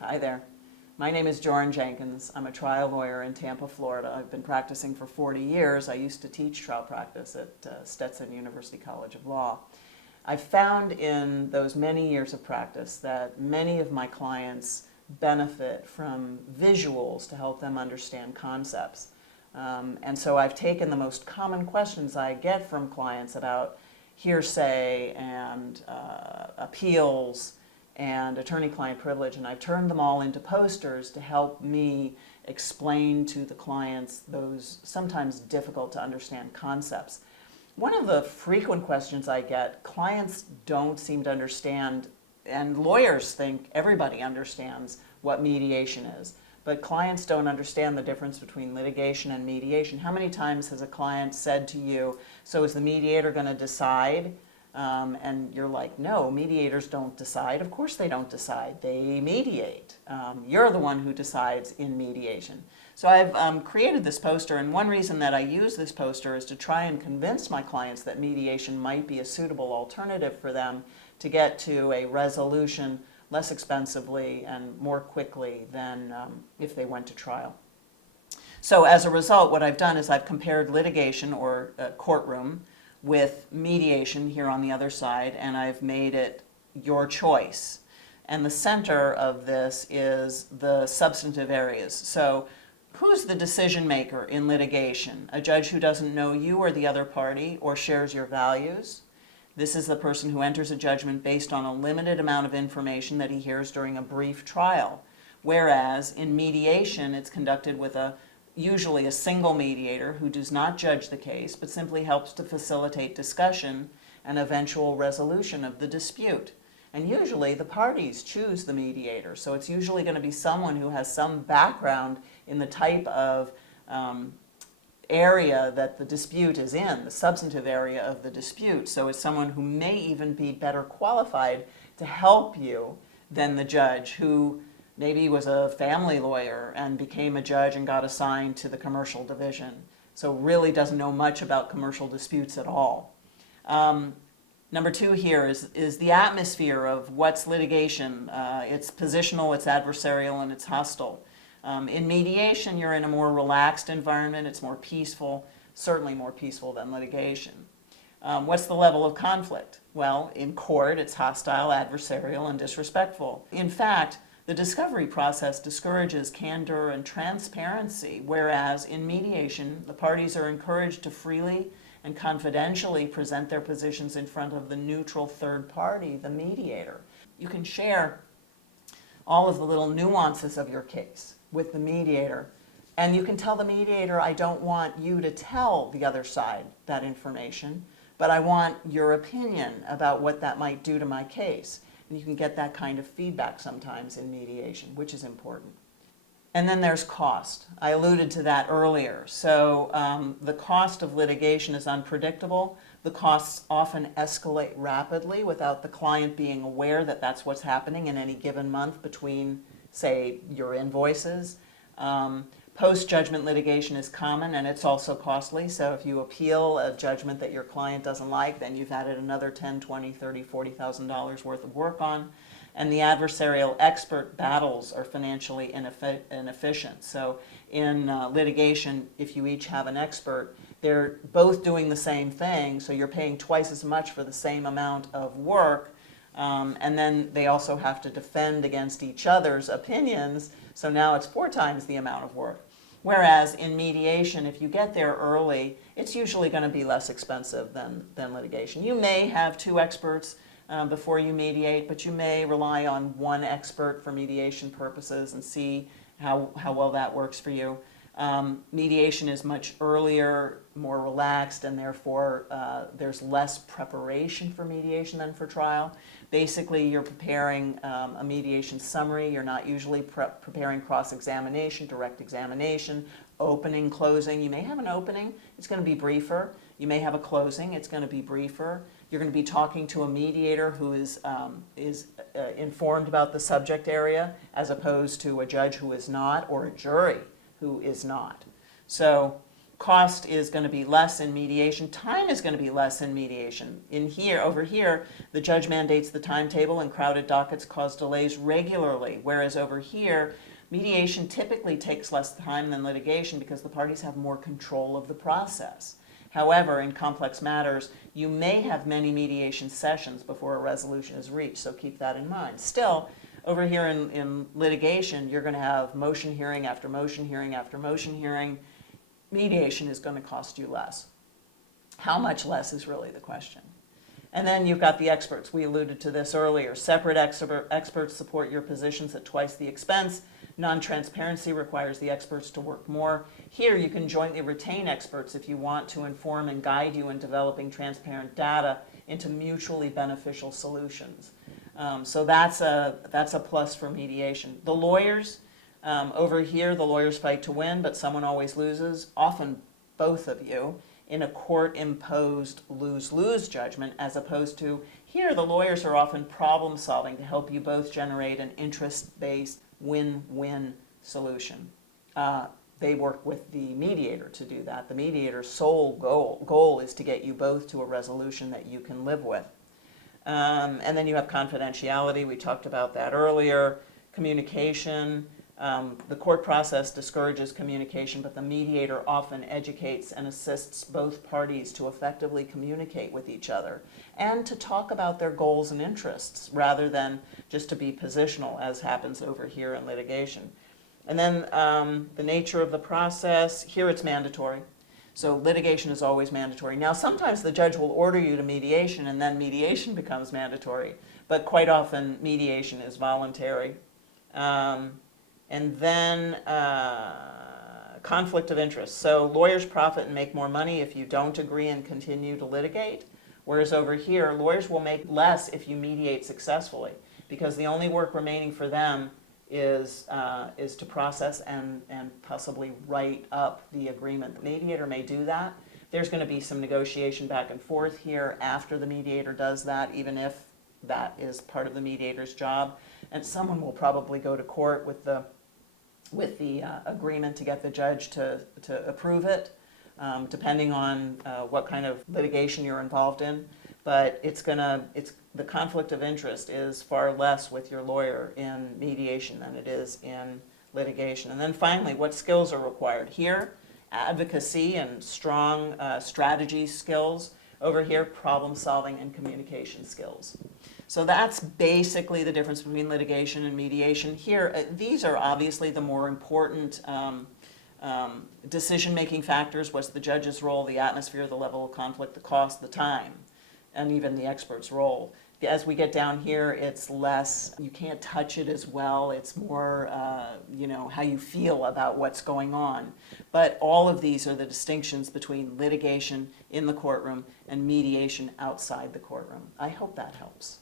Hi there. My name is Joryn Jenkins. I'm a trial lawyer in Tampa, Florida. I've been practicing for 40 years. I used to teach trial practice at Stetson University College of Law. I found in those many years of practice that many of my clients benefit from visuals to help them understand concepts. And so I've taken the most common questions I get from clients about hearsay and appeals and attorney-client privilege, and I've turned them all into posters to help me explain to the clients those sometimes difficult to understand concepts. One of the frequent questions I get, clients don't seem to understand, and lawyers think everybody understands what mediation is, but clients don't understand the difference between litigation and mediation. How many times has a client said to you, so is the mediator going to decide? And you're like, no, mediators don't decide. Of course they don't decide. They mediate. You're the one who decides in mediation. So I've created this poster, and one reason that I use this poster is to try and convince my clients that mediation might be a suitable alternative for them to get to a resolution less expensively and more quickly than if they went to trial. So as a result, what I've done is I've compared litigation or courtroom with mediation here on the other side, and I've made it your choice. And the center of this is the substantive areas. So who's the decision maker in litigation? A judge who doesn't know you or the other party or shares your values. This is the person who enters a judgment based on a limited amount of information that he hears during a brief trial. Whereas in mediation, it's conducted with usually a single mediator who does not judge the case, but simply helps to facilitate discussion and eventual resolution of the dispute. And usually the parties choose the mediator, so it's usually going to be someone who has some background in the type of area that the dispute is in, the substantive area of the dispute. So it's someone who may even be better qualified to help you than the judge, who maybe was a family lawyer and became a judge and got assigned to the commercial division. So really doesn't know much about commercial disputes at all. Number two here is the atmosphere of what's litigation. It's positional, it's adversarial, and it's hostile. In mediation, you're in a more relaxed environment. It's more peaceful, certainly more peaceful than litigation. What's the level of conflict? Well, in court, it's hostile, adversarial, and disrespectful. In fact, the discovery process discourages candor and transparency, whereas in mediation, the parties are encouraged to freely and confidentially present their positions in front of the neutral third party, the mediator. You can share all of the little nuances of your case with the mediator, and you can tell the mediator, I don't want you to tell the other side that information, but I want your opinion about what that might do to my case. And you can get that kind of feedback sometimes in mediation, which is important. And then there's cost. I alluded to that earlier. So the cost of litigation is unpredictable. The costs often escalate rapidly without the client being aware that that's what's happening in any given month between, say, your invoices. Post-judgment litigation is common, and it's also costly. So if you appeal a judgment that your client doesn't like, then you've added another $10,000, $20,000, $30,000, $40,000 worth of work on. And the adversarial expert battles are financially inefficient. So in litigation, if you each have an expert, they're both doing the same thing, so you're paying twice as much for the same amount of work. And then they also have to defend against each other's opinions, so now it's 4 times the amount of work. Whereas in mediation, if you get there early, it's usually going to be less expensive than litigation. You may have 2 experts before you mediate, but you may rely on 1 expert for mediation purposes and see how well that works for you. Mediation is much earlier, more relaxed, and therefore there's less preparation for mediation than for trial. Basically, you're preparing a mediation summary. You're not usually preparing cross-examination, direct examination, opening, closing. You may have an opening. It's going to be briefer. You may have a closing. It's going to be briefer. You're going to be talking to a mediator who is informed about the subject area, as opposed to a judge who is not, or a jury who is not. So Cost is going to be less in mediation. Time is going to be less in mediation. Over here, the judge mandates the timetable and crowded dockets cause delays regularly, whereas over here, mediation typically takes less time than litigation because the parties have more control of the process. However, in complex matters, you may have many mediation sessions before a resolution is reached, so keep that in mind. Still, over here in litigation, you're going to have motion hearing after motion hearing after motion hearing. Mediation is going to cost you less. How much less is really the question. And then you've got the experts. We alluded to this earlier. Separate experts support your positions at twice the expense. Non-transparency requires the experts to work more. Here you can jointly retain experts if you want to inform and guide you in developing transparent data into mutually beneficial solutions. So that's a plus for mediation. The lawyers, over here, the lawyers fight to win, but someone always loses, often both of you, in a court-imposed lose-lose judgment, as opposed to here, the lawyers are often problem-solving to help you both generate an interest-based win-win solution. They work with the mediator to do that. The mediator's sole goal is to get you both to a resolution that you can live with. And then you have confidentiality. We talked about that earlier. Communication. The court process discourages communication, but the mediator often educates and assists both parties to effectively communicate with each other and to talk about their goals and interests rather than just to be positional, as happens over here in litigation. And then the nature of the process, here it's mandatory. So litigation is always mandatory. Now, sometimes the judge will order you to mediation and then mediation becomes mandatory, but quite often mediation is voluntary. And then conflict of interest. So lawyers profit and make more money if you don't agree and continue to litigate, whereas over here, lawyers will make less if you mediate successfully because the only work remaining for them is to process and possibly write up the agreement. The mediator may do that. There's going to be some negotiation back and forth here after the mediator does that, even if that is part of the mediator's job. And someone will probably go to court with the agreement to get the judge to approve it, depending on what kind of litigation you're involved in. But the conflict of interest is far less with your lawyer in mediation than it is in litigation. And then finally, what skills are required? Here, advocacy and strong strategy skills. Over here, problem solving and communication skills. So that's basically the difference between litigation and mediation. Here, these are obviously the more important decision-making factors. What's the judge's role, the atmosphere, the level of conflict, the cost, the time, and even the expert's role. As we get down here, it's less, you can't touch it as well. It's more, how you feel about what's going on. But all of these are the distinctions between litigation in the courtroom and mediation outside the courtroom. I hope that helps.